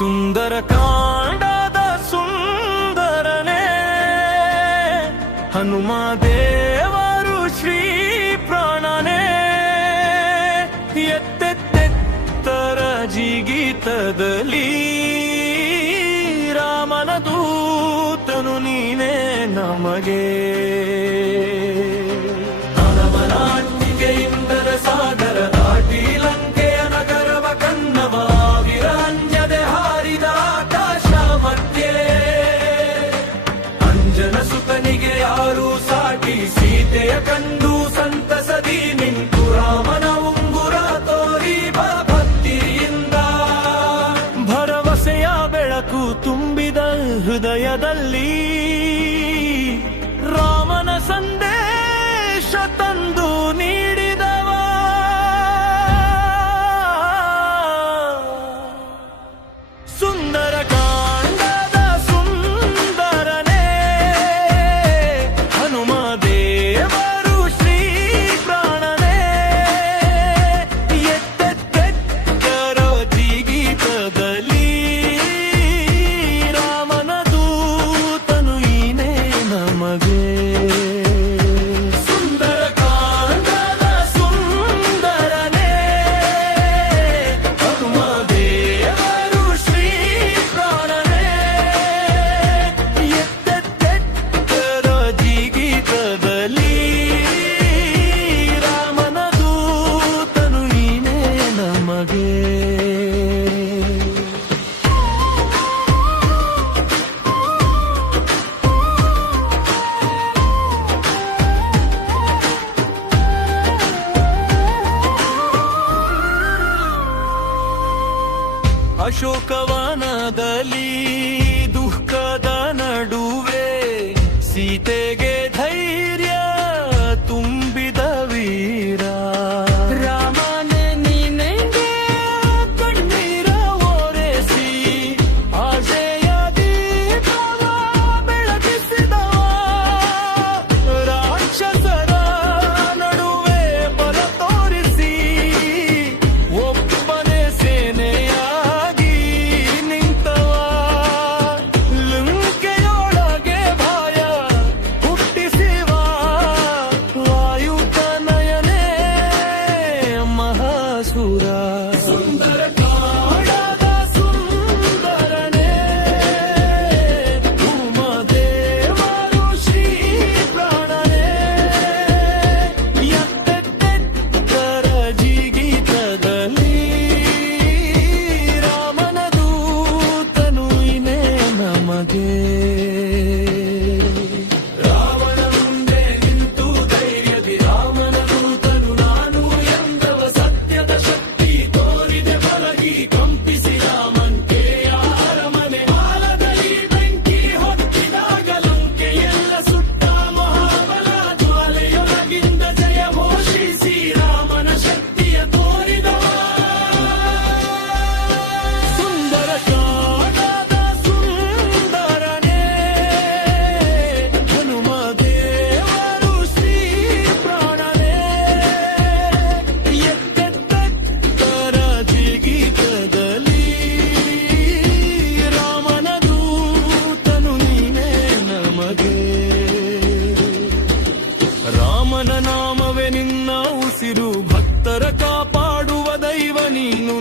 ಸುಂದರ ಕಾಂಡದ ಸುಂದರನೇ ಹನುಮ ದೇವರು ಶ್ರೀ ಪ್ರಾಣನೇ ಎತ್ತೆತ್ತೆತ್ತರ ಜಿಗಿತದಲ್ಲಿ ರಾಮನ ದೂತನು ನೀನೇ ನಮಗೆ ಇಂದರ ಸಾಗರ ದಾಟಿ ಲಂಕೆಯ ನಗರವ ಕನ್ನವ ವಿರಾಂಜದೆ ಹಾರಿದ ಆಕಾಶ ಮಧ್ಯೆ ಅಂಜನ ಸುತನಿಗೆ ಯಾರು ಸಾಟಿ ಸೀತೆಯ ಕಂಡು ಸಂತಸದಿ ನಿಂತು ರಾಮನ ಉಂಗುರ ತೋರಿ ಭಕ್ತಿಯಿಂದ ಭರವಸೆಯ ಬೆಳಕು ತುಂಬಿದ ಹೃದಯದಲ್ಲಿ ರಾಮನ ಸಂದೇಶ ತಂದು ನೀಡಿದವ ಸುಂದರ ಕಾಂಡದ ಸುಂದರನೇ ಹನುಮ ದೇವರು ಶ್ರೀ ಪ್ರಾಣನೇ ಎತ್ತೆತ್ತೆತ್ತರ ಜಿಗಿತದಲ್ಲಿ ರಾಮನ ದೂತನು ನೀನೇ ನಮಗೆ ಅಶೋಕವನದಲ್ಲಿ ದುಃಖದ ನಡುವೆ ಸೀತೆಗೆ ಧೈರ್ಯ ತುಂಬಿದ ವೀರ ರಾಮನೇ ನೀನೆಗೆ ಕಣ್ಣೀರ ಒರೆಸಿ ಆಶೆಯ ದೀಪವ ಬೆಳಗಿಸಿದವ ರಾಕ್ಷಸರ ನಡುವೆ ಬಲ ತೋರಿಸಿ ಒಬ್ಬನೇ ಸೇನೆಯ ಸುಂದರ ಕಾಂಡದ ಸುಂದರನೇ ಹನುಮ ದೇವರು ಶ್ರೀ ಪ್ರಾಣನೇ ಎತ್ತೆತ್ತೆತ್ತರ ಜಿಗಿತದಲ್ಲಿ ರಾಮನ ದೂತನು ನೀನೇ ನಮಗೆ ರಾಮನ ಮುಂದೆ ನಿಂತು ಧೈರ್ಯದಿ ರಾಮನ ದೂತನು ನಾನು ಎಂದವ ಸತ್ಯದ ಶಕ್ತಿ ತೋರಿದೆ ಬಲಗಿ ಕಂಪಿಸಿ ರಾಮಂಕೆಯ ಅರಮನೆ ಹಾಲದಲ್ಲಿ ಬೆಂಕಿ ಹೊತ್ತಿದಾಗ ಲಂಕೆಯೆಲ್ಲ ಸುಟ್ಟ ಮಹಾಬಲ ಜ್ವಾಲೆಯೊಳಗಿಂದ ಜಯ ಘೋಷಿಸಿ ರಾಮನ ಶಕ್ತಿಯ ತೋರಿದವ ಸುಂದರ ಕಾಂಡದ ಸುಂದರನೇ ಹನುಮ ದೇವರು ಶ್ರೀ ಪ್ರಾಣನೇ ಎತ್ತೆತ್ತೆತ್ತರ ಜಿಗಿತದಲ್ಲಿ ರಾಮನ ದೂತನು ನೀನೇ ನಮಗೆ ರಾಮನ ನಾಮವೇ ನಿನ್ನ ಉಸಿರು ಭಕ್ತರ ಕಾಪಾಡುವ ದೈವ ನೀನು